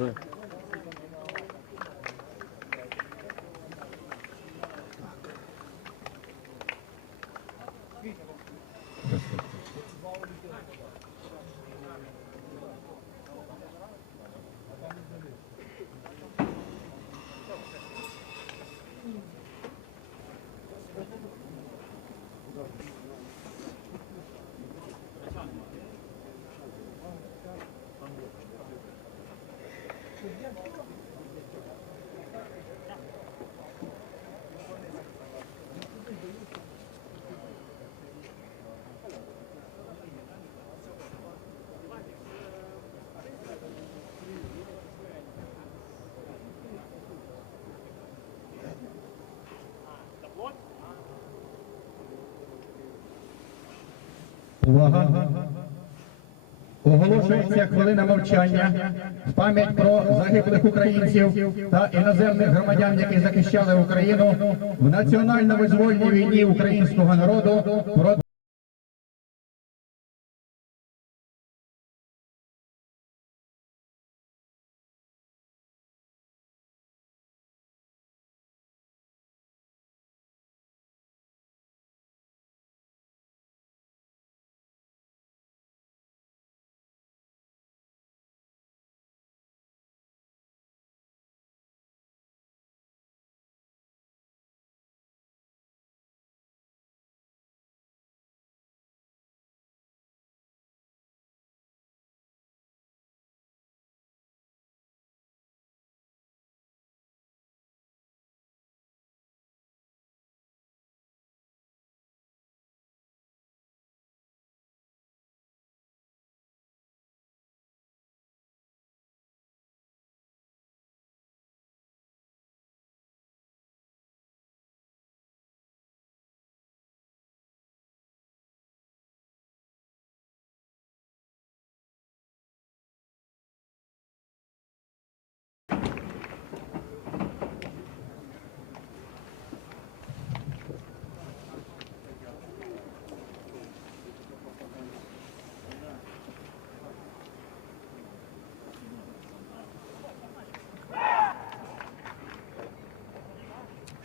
Né? Увага! Оголошується хвилина мовчання в пам'ять про загиблих українців та іноземних громадян, які захищали Україну в національно-визвольній війні українського народу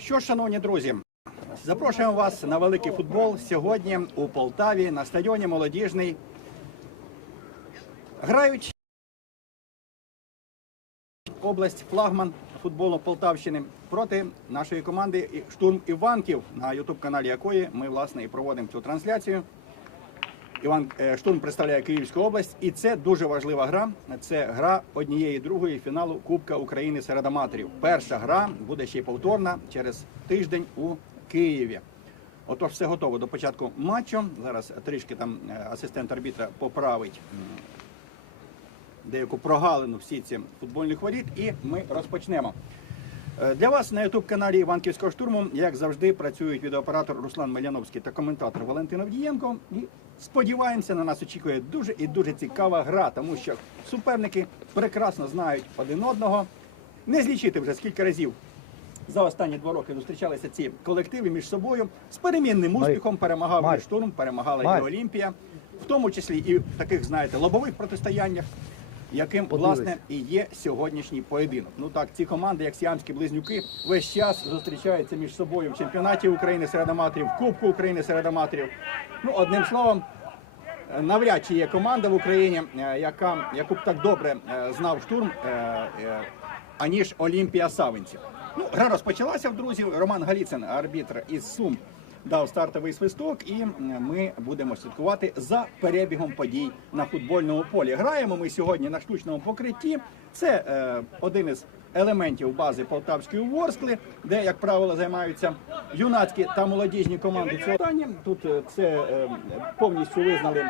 Що шановні друзі, запрошуємо вас на великий футбол сьогодні у Полтаві на стадіоні Молодіжний. Грають область флагман футболу Полтавщини проти нашої команди штурм Іванків, на ютуб каналі якої ми власне і проводимо цю трансляцію. Іван е, Штурм представляє Київську область, і це дуже важлива гра. Це гра однієї другої фіналу Кубка України серед аматорів. Перша гра буде ще й повторна через тиждень у Києві. Отож, все готово до початку матчу. Зараз трішки там е, асистент арбітра поправить деяку прогалину в сітці футбольних воріт, і ми розпочнемо. Е, Для вас на youtube каналі Іванківського штурму, як завжди, працюють відеооператор Руслан Мельяновський та коментатор Валентин Авдієнко. І сподіваємося, на нас очікує дуже і дуже цікава гра, тому що суперники прекрасно знають один одного. Не злічити вже скільки разів за останні два роки зустрічалися ці колективи між собою з перемінним успіхом. Перемагав штурм, перемагала і Олімпія, в тому числі і в таких, знаєте, лобових протистояннях яким власне і є сьогоднішній поєдинок. Ну так, ці команди, як сіамські близнюки, весь час зустрічаються між собою в чемпіонаті України серед аматорів, в Кубку України серед аматорів. Ну, одним словом, навряд чи є команда в Україні, е, яка яку б так добре е, знав штурм, е, аніж Олімпія Савинців. Ну, гра розпочалася, в друзі. Роман Галіцин, арбітр із Сум, дав стартовий свисток, і ми будемо слідкувати за перебігом подій на футбольному полі. Граємо ми сьогодні на штучному покритті. Це е, один із елементів бази Полтавської Ворскли, де, як правило, займаються юнацькі та молодіжні команди цього. Тут е, це е, повністю визнали.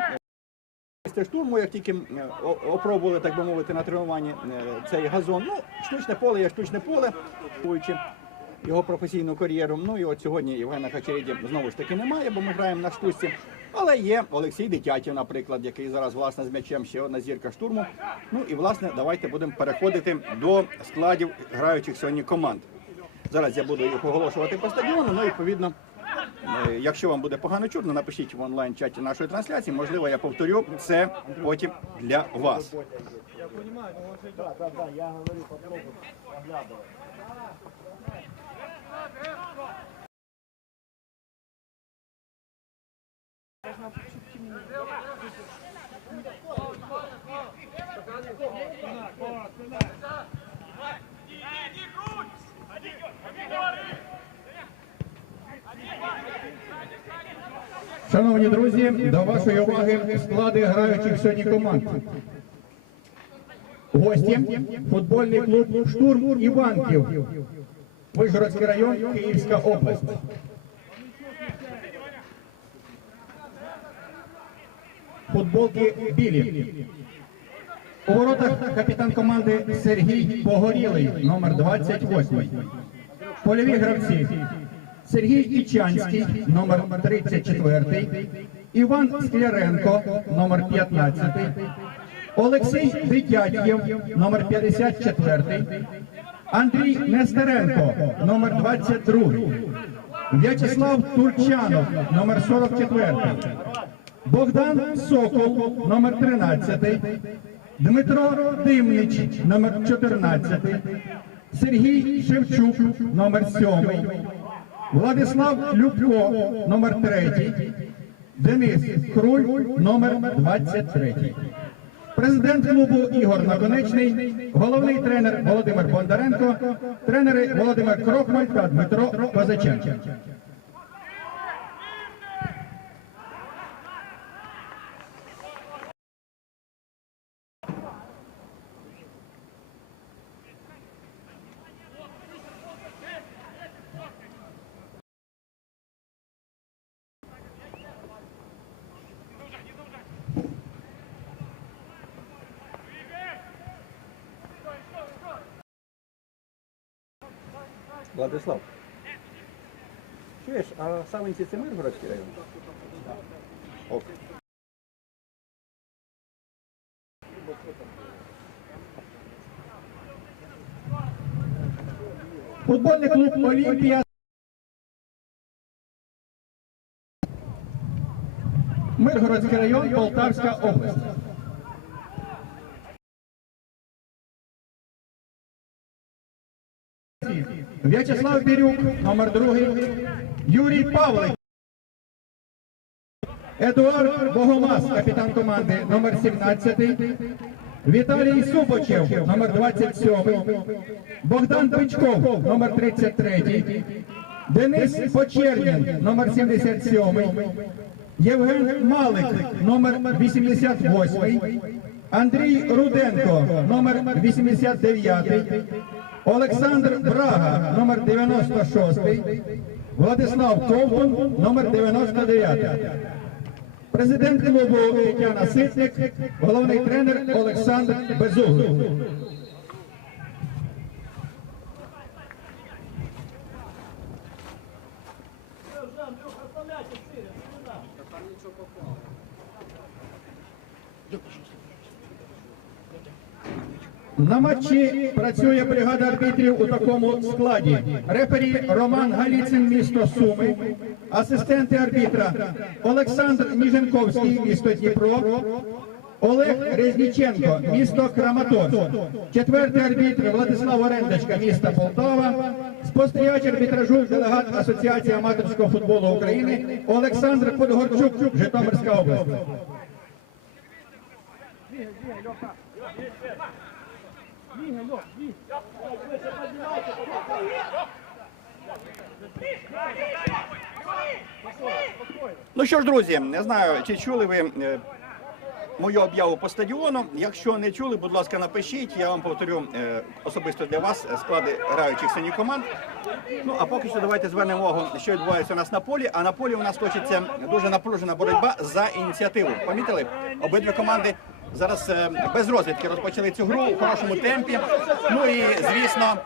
е, штурму, як тільки опробували, так би мовити, на тренуванні е, цей газон. Ну, штучне поле є штучне поле, його професійну кар'єру. Ну і от сьогодні Євгена Хачеріді знову ж таки немає, бо ми граємо на штучці. Але є Олексій Дитятів, наприклад, який зараз власне з м'ячем ще одна зірка штурму. Ну і власне давайте будемо переходити до складів граючих сьогодні команд. Зараз я буду їх оголошувати по стадіону, ну відповідно Е, Якщо вам буде погано чутно, напишіть в онлайн-чаті нашої трансляції. Можливо, я повторю це потім для вас. Шановні друзі, до вашої уваги склади граючих сьогодні команд. Гості футбольний клуб Штурм Іванків, Вишгородський район, Київська область. Футболки білі. У воротах капітан команди Сергій Погорілий, номер 28. Польові гравці Сергій Ічанський, номер 34, Іван Скляренко, номер 15, Олексій Дитятєв, номер 54, Андрій Нестеренко, номер 22, В'ячеслав Турчанов, номер 44, Богдан Сокол, номер 13, Дмитро Димнич, номер 14, Сергій Шевчук, номер 7, Владислав Любко, номер 3, Денис Круль, номер 23. Президент клубу Ігор Наконечний, головний тренер Володимир Бондаренко, тренери Володимир Крохмаль та Дмитро Козаченко. Владислав. Чуєш, а Савинці це Миргородський район? Ок. Футбольний клуб Олімпія. Миргородський район, Полтавська область. В'ячеслав Бірюк, номер другий. Юрій Павлик. Едуард Богомаз, капітан команди, номер 17. Віталій Супочев, номер 27. Богдан Пичков, номер 33. Денис Почернін, номер 77. Євген Малик, номер 88. Андрій Руденко, номер 89. Олександр Брага, номер 96. Владислав Ковтун, номер 99. Президент клубу Тетяна Ситник, головний тренер Олександр Безуглий. На матчі працює бригада арбітрів у такому складі. Рефері Роман Галіцин, місто Суми, асистенти арбітра Олександр Ніженковський, місто Дніпро, Олег Резніченко, місто Краматорськ. Четвертий арбітр Владислав Орендочка, місто Полтава. Спостерігач арбітражу делегат Асоціації аматорського футболу України Олександр Подгорчук, Житомирська область. Ну що ж, друзі, не знаю, чи чули ви е, мою об'яву по стадіону. Якщо не чули, будь ласка, напишіть. Я вам повторю е, особисто для вас склади граючих синіх команд. Ну а поки що давайте звернемо увагу, що відбувається у нас на полі. А на полі у нас точиться дуже напружена боротьба за ініціативу. Помітили? Обидві команди зараз е, без розвідки розпочали цю гру у хорошому темпі. Ну і звісно,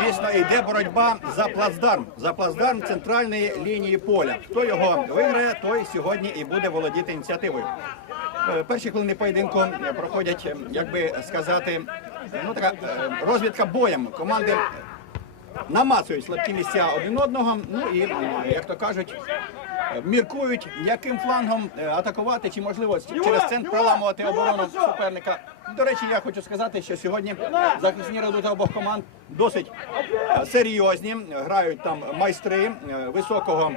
звісно, йде боротьба за плацдарм, за плацдарм центральної лінії поля. Хто його виграє, той сьогодні і буде володіти ініціативою. Е, Перші хвилини поєдинку проходять, е, як би сказати, ну така е, розвідка боєм. Команди намацують слабкі місця один одного. Ну і, як то кажуть, міркують, яким флангом е, атакувати, чи можливо через центр проламувати оборону суперника. До речі, я хочу сказати, що сьогодні захисні редути обох команд досить е, серйозні. Грають там майстри е, високого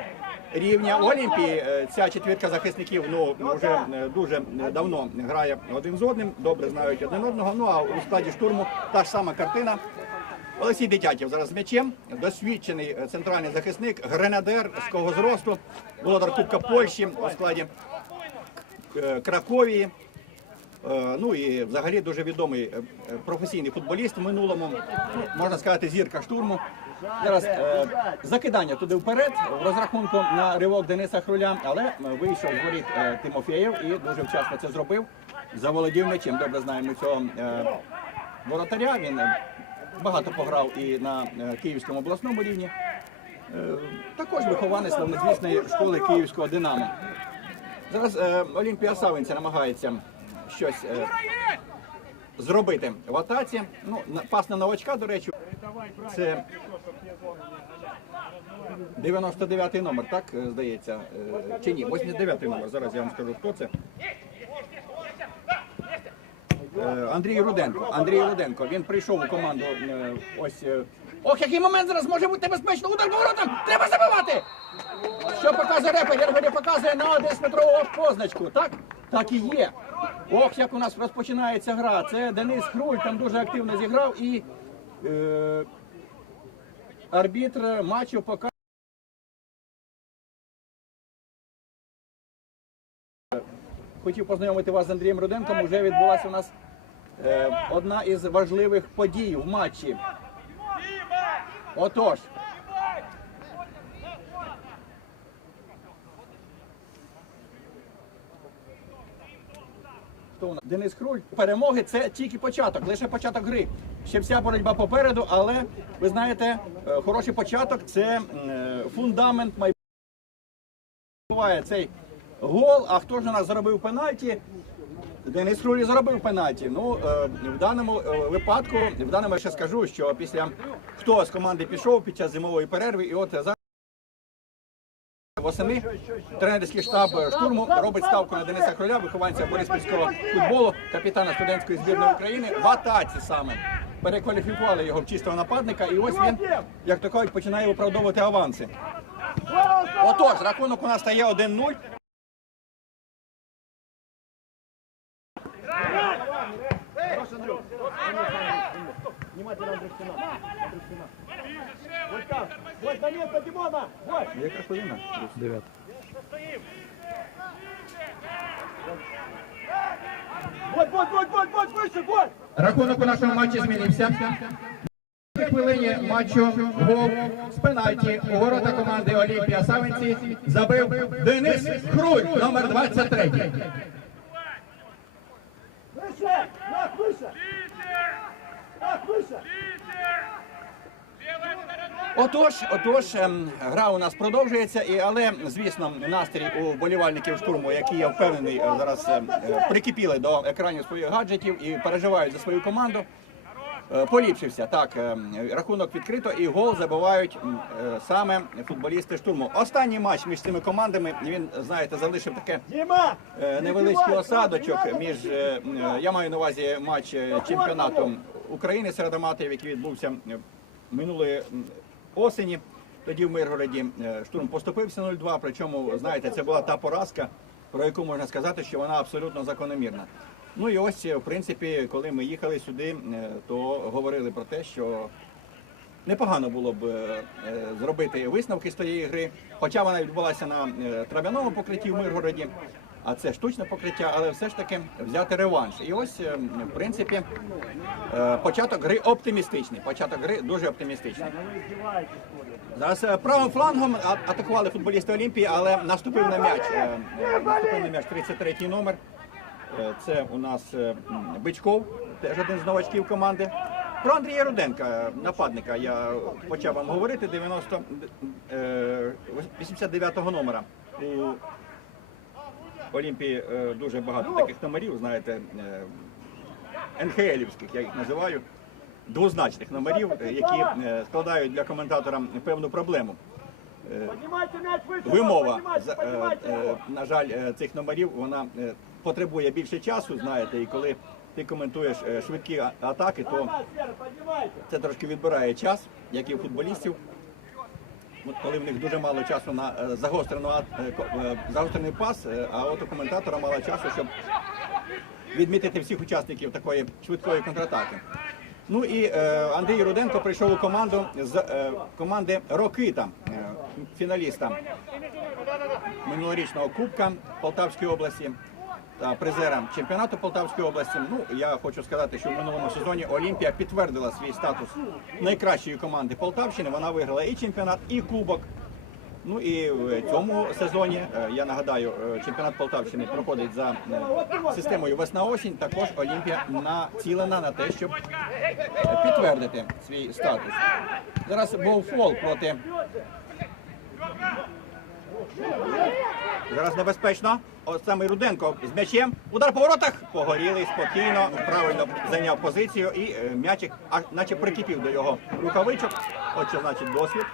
рівня. Олімпії ця четвірка захисників ну вже дуже давно грає один з одним, добре знають один одного. Ну а у складі штурму та ж сама картина. Олексій Дитятів зараз з м'ячем, досвідчений е, центральний захисник, гренадер з кого зросту, володар Кубка Польщі у складі е, Краковії. Е, Ну і взагалі дуже відомий професійний футболіст в минулому, ну, можна сказати, зірка штурму. Зараз закидання туди вперед в розрахунку на ривок Дениса Хруля, але вийшов з воріт Тимофєєв і дуже вчасно це зробив. Заволодів м'ячем. Добре знаємо цього воротаря. Він багато пограв і на е, Київському обласному рівні. Е, Також вихованець славнозвісної школи Київського Динамо. Зараз е, Олімпія Савинця намагається щось зробити в атаці. Ну, пас на новачка, до речі, це 99-й номер, так здається? Чи ні? 89-й номер. Зараз я вам скажу, хто це. Е, Андрій Руденко. Андрій Руденко. Він прийшов у команду. е, Ось. е, Ох, який момент зараз може бути небезпечно. Удар поворотом! Треба забивати! Що показує репер? Репер показує на 10 метрову позначку. Так? Так і є. Ох, як у нас розпочинається гра. Це Денис Хруль там дуже активно зіграв і е, арбітр матчу показує. Хотів познайомити вас з Андрієм Руденком. Уже відбулася у нас одна із важливих подій в матчі. Отож. Денис Круль. Перемоги це тільки початок, лише початок гри. Ще вся боротьба попереду, але ви знаєте, е, хороший початок це е, фундамент майбутнього. Цей гол. А хто ж у нас зробив пенальті? Денис Хрулі зробив пенальті. Ну е, в даному е, випадку, в даному я ще скажу, що після хто з команди пішов під час зимової перерви, і от зараз восени тренерський штаб штурму робить ставку на Дениса Хруля, вихованця бориспільського футболу, капітана студентської збірної України в атаці саме. Перекваліфікували його в чистого нападника, і ось він, як то кажуть, починає виправдовувати аванси. Отож, рахунок у нас стає 1-0. Яка хвилина? Вот. Рахунок у нашому матчі змінився. На хвилині матчу гол з пенальті у ворота команди Олімпія Савинці забив Денис Хруль, номер 23. Отож, отож, ем, гра у нас продовжується, і але звісно, настрій у болівальників штурму, які я впевнений е, зараз ем, е, прикипіли до екранів своїх гаджетів і переживають за свою команду. е, Поліпшився так. ем, Рахунок відкрито і гол забивають саме футболісти штурму. Останній матч між цими командами він знаєте залишив таке невеличкий осадочок між я маю на увазі матч чемпіонату України серед аматорів, який відбувся минулої осені. Тоді в Миргороді е, штурм поступився 0-2. Причому, знаєте, це була та поразка, про яку можна сказати, що вона абсолютно закономірна. Ну і ось, е, в принципі, коли ми їхали сюди, е, то говорили про те, що Непогано було б зробити висновки з тієї гри, хоча вона відбулася на трав'яному покритті в Миргороді, а це штучне покриття, але все ж таки взяти реванш. І ось, е, в принципі, е, початок гри оптимістичний. Початок гри дуже оптимістичний. Зараз е, правим флангом атакували футболісти Олімпії, але наступив на м'яч. Наступив на м'яч 33-й номер. Це у нас Бичков, теж один з новачків команди. Про Андрія Руденка, нападника, я почав вам говорити 90, е, 89-го номера. Олімпії е, дуже багато таких номерів, знаєте, е, НХЛівських, я їх називаю. двозначних номерів, е, які складають для коментатора певну проблему. Вимова, на жаль, цих номерів вона потребує більше часу, знаєте, і коли ти коментуєш швидкі атаки, то це трошки відбирає час, як і у футболістів. Коли в них дуже мало часу на е, загострену е, е, загострений пас, а от у коментатора мало часу, щоб відмітити всіх учасників такої швидкої контратаки. Ну і Андрій Руденко прийшов у команду з команди Рокита, фіналіста минулорічного кубка Полтавської області призером чемпіонату Полтавської області. Ну я хочу сказати, що в минулому сезоні Олімпія підтвердила свій статус найкращої команди Полтавщини. Вона виграла і чемпіонат, і кубок. Ну і в цьому сезоні е, я нагадаю, е, чемпіонат Полтавщини проходить за е, системою весна-осінь. Також Олімпія націлена на те, щоб підтвердити свій статус. Зараз був фол проти. Зараз небезпечно. Ось саме Руденко з м'ячем. Удар по воротах. Погорілий спокійно, правильно зайняв позицію і е, м'ячик, аж наче прикипів до його рукавичок. От що значить досвід.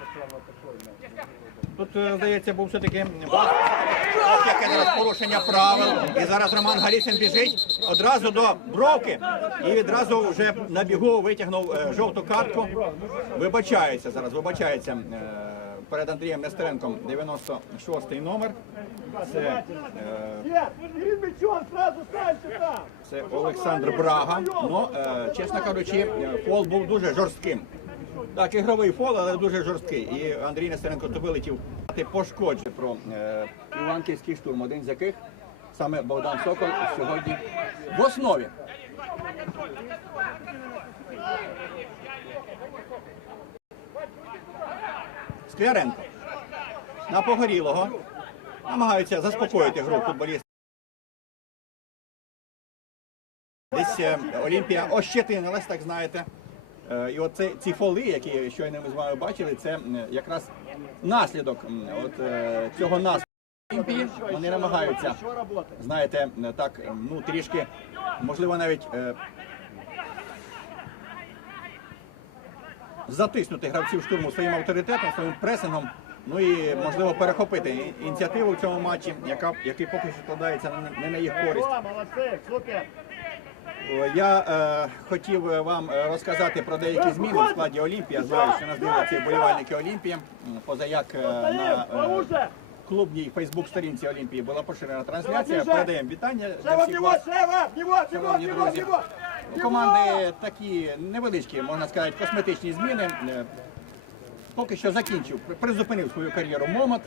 Тут, е, здається, був все-таки Ох, яке зараз порушення правил. І зараз Роман Галісин біжить одразу до бровки. І відразу вже на бігу витягнув е, жовту картку. Вибачається зараз, вибачається перед Андрієм Нестеренком 96-й номер. Це, е, це Олександр Брага. Ну, е, чесно кажучи, фол був дуже жорстким. Так, ігровий фол, але дуже жорсткий. І Андрій Нестеренко то вилетів пошкодження про е, Іванківський штурм, один з яких саме Богдан Сокол сьогодні в основі. Скляренко. На погорілого. Намагаються заспокоїти гру футболістів. Десь е, Олімпія ощетинилась, так знаєте. Е, І оце ці фоли, які щойно ми з вами бачили, це якраз наслідок от е, цього наслідку Олімпії. Вони намагаються, знаєте, так, ну трішки, можливо, навіть затиснути гравців штурму своїм авторитетом, своїм пресингом. Ну і можливо перехопити ініціативу в цьому матчі, яка який поки що складається не- на їх користь. Я е, хотів е, вам е, розказати про деякі зміни в складі Олімпії. Я знаю, що нас дивляться і вболівальники Олімпії. Позаяк е, на е, клубній Фейсбук-сторінці Олімпії була поширена трансляція. Передаємо вітання для всіх вас. Шановні друзі, команди такі невеличкі, можна сказати, косметичні зміни. Е, Поки що закінчив, призупинив свою кар'єру Момот.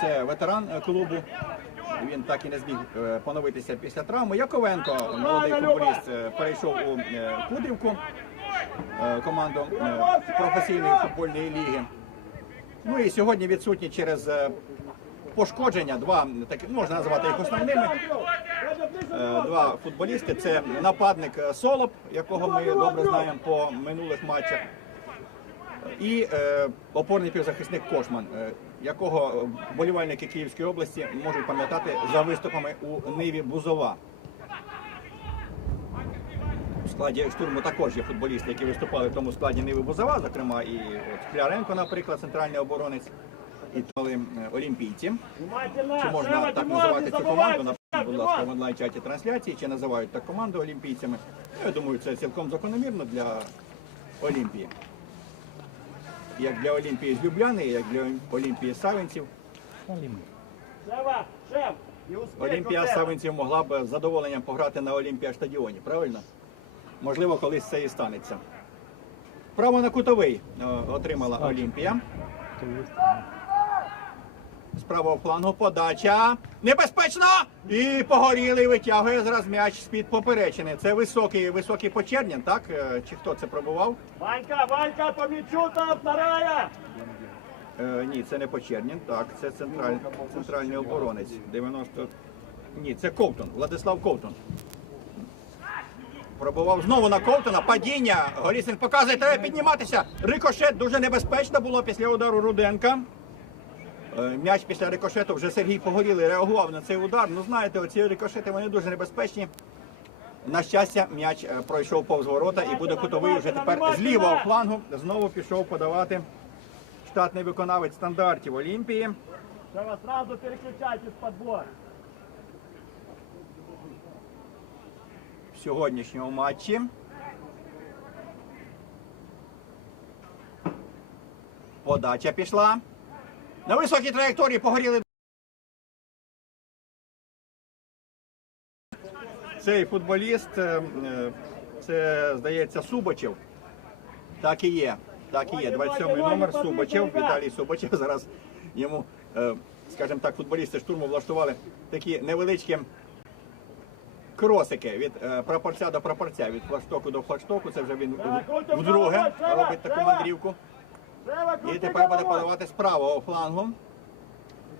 Це ветеран е, клубу. Він так і не зміг е, поновитися після травми. Яковенко, молодий футболіст, перейшов у Кудрівку, команду професійної футбольної ліги. Ну і сьогодні відсутні через пошкодження. Два такі можна назвати їх основними. Е, Два футболісти. Це нападник е, Солоп, якого ми добре знаємо по минулих матчах. І е, опорний півзахисник Кошман, якого болівальники Київської області можуть пам'ятати за виступами у Ниві Бузова. У складі штурму також є футболісти, які виступали в тому складі Ниви Бузова, зокрема і от Кляренко, наприклад, центральний оборонець, і толи олімпійці. Чи можна так називати цю команду? Будь ласка, в онлайн-чаті трансляції, чи називають так команду олімпійцями. Я думаю, це цілком закономірно для Олімпії. Як для Олімпії з Любляни, як для Олімпії з Савинців. Олімпія Савинців могла б з задоволенням пограти на Олімпія стадіоні, правильно? Можливо, колись це і станеться. Право на кутовий е, отримала Олімпія. Правого флангу подача. Небезпечно! І погорілий витягує зараз м'яч з-під поперечини. Це високий, високий почернін, так? Е, Чи хто це пробував? Ванька, Ванька, по мячу там, вторая. Е, ні, це не Почернін, так, це централь, центральний оборонець. 90... Ні, це Ковтун, Владислав Ковтун. Пробував знову на Ковтуна, падіння. Голісин показує, треба підніматися. Рикошет дуже небезпечно було після удару Руденка. Е, М'яч після рикошету вже Сергій Погорілий реагував на цей удар. Ну знаєте, оці рикошети вони дуже небезпечні. На щастя, м'яч е, пройшов повз ворота і буде кутовий вже тепер з лівого флангу. Знову пішов подавати штатний виконавець стандартів Олімпії. Шева, сразу переключайтесь в подбор. в сьогоднішньому матчі. Подача пішла. На високій траєкторії погоріли. Цей футболіст, е, е, це, здається, Субачев. Так і є. Так і є. 27-й номер Субачев, Віталій Субачев. Зараз йому, е, скажімо так, футболісти штурму влаштували такі невеличкі кросики від прапорця до прапорця, від флагштоку до флагштоку. Це вже він вдруге робить таку мандрівку. І тепер буде подавати з правого флангу.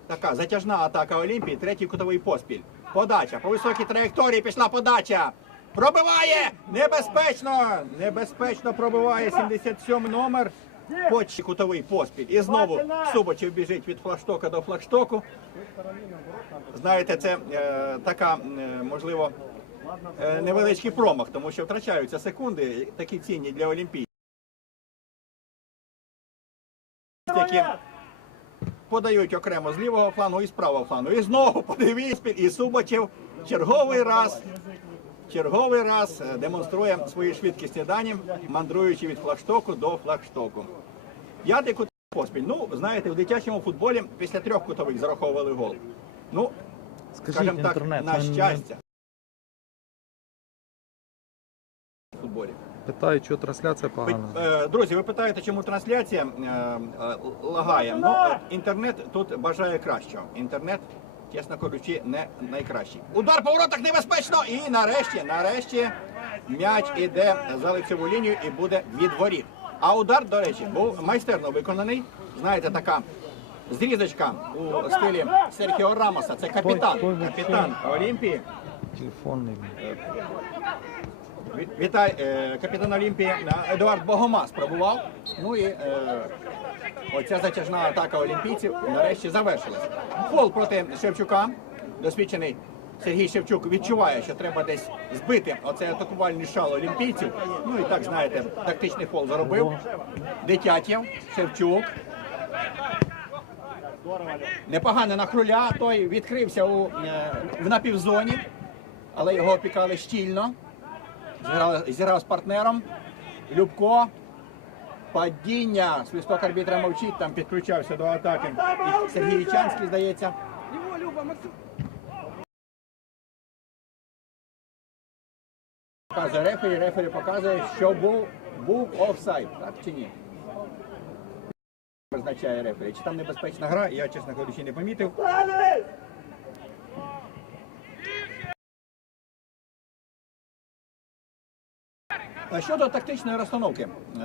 Така затяжна атака Олімпії, третій кутовий поспіль. Подача. По високій траєкторії пішла подача. Пробиває! Небезпечно! Небезпечно пробиває 77 номер. Поч кутовий поспіль. І знову Субачів біжить від флагштока до флагштоку. Знаєте, це е, така, е, можливо, е, невеличкий промах, тому що втрачаються секунди, такі цінні для Олімпійців. Які подають окремо з лівого флангу і з правого флангу. І знову подивіться, і Субачев черговий раз, черговий раз е, демонструє свої швидкісні дані, мандруючи від флагштоку до флагштоку. П'ятий кут поспіль. Ну, знаєте, в дитячому футболі після трьох кутових зараховували гол. Ну, скажімо так, на щастя. В футболі. Питаю, чого трансляція погана. Е, Друзі, ви питаєте, чому трансляція е, е, лагає? Ну, інтернет тут бажає кращого. Інтернет, чесно кажучи, не найкращий. Удар по воротах небезпечно. І нарешті, нарешті, м'яч іде за лицеву лінію і буде від воріт. А удар, до речі, був майстерно виконаний. Знаєте, така зрізочка у стилі Серхіо Рамоса. Це капітан, капітан Олімпії. Телефонний. Ві- Вітай, е, капітан Олімпії е, Едуард Богомаз пробував. Ну і е, оця затяжна атака олімпійців нарешті завершилась. Фол проти Шевчука. Досвідчений Сергій Шевчук відчуває, що треба десь збити оцей атакувальний шал олімпійців. Ну і так, знаєте, тактичний фол заробив. Дитятєв, Шевчук. Непогано на круля, той відкрився у, е, в напівзоні, але його опікали щільно. Зіграв, зіграв з партнером. Любко. Падіння. Свисток арбітра мовчить, там підключався до атаки. І Сергій Вічанський, здається. Показує рефері, рефері показує, що був, був офсайд, так чи ні? Призначає рефері. Чи там небезпечна гра, я, чесно кажучи, не помітив. Станет! А Щодо тактичної розстановки.